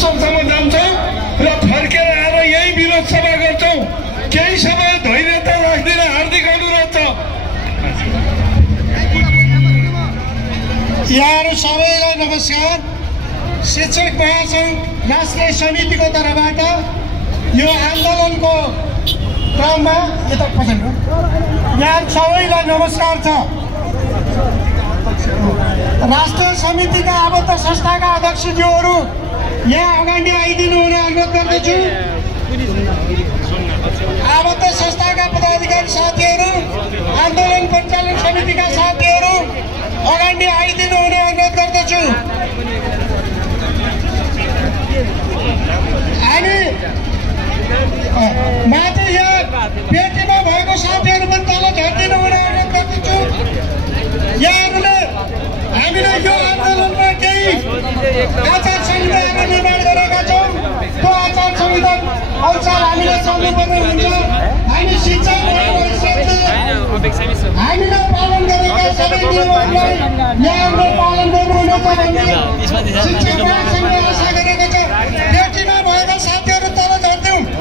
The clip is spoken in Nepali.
अनसनसम्म जान्छौँ र फर्केर आएर यही विरोध सभा गर्छौँ। केही समय धैर्यता राख्दिन हार्दिक अनुरोध छ। यहाँहरू सबैलाई नमस्कार। शिक्षक महासङ्घ राष्ट्रिय समितिको तर्फबाट यो आन्दोलनको क्रममा यहाँ सबैलाई नमस्कार छ। राष्ट्रिय समितिका आबद्ध संस्थाका अध्यक्षज्यूहरू यहाँ अगाडि आइदिनु हुन अनुरोध गर्दछु। आबद्ध संस्थाका पदाधिकारी साथीहरू, आन्दोलन परिचालन समितिका साथीहरू अगाडि आइदिनु हुन अनुरोध गर्दछु। हामी माथि यहाँ पेटीमा भएको साथीहरू पनि तल झर्दिनु हुन अनुरोध गर्दछु। यहाँहरूले हामीले यो आन्दोलनमा केही आचार संहिताहरू निर्माण गरेका छौँ। त्यो आचार संहिता अनुसार हामीले चल्नुपर्ने हुन्छ। हामी शिक्षा हामीले पालन गरेका सबै नियमहरूलाई यहाँहरूले पालन गर्नुहुनेछ भन्ने शिक्षा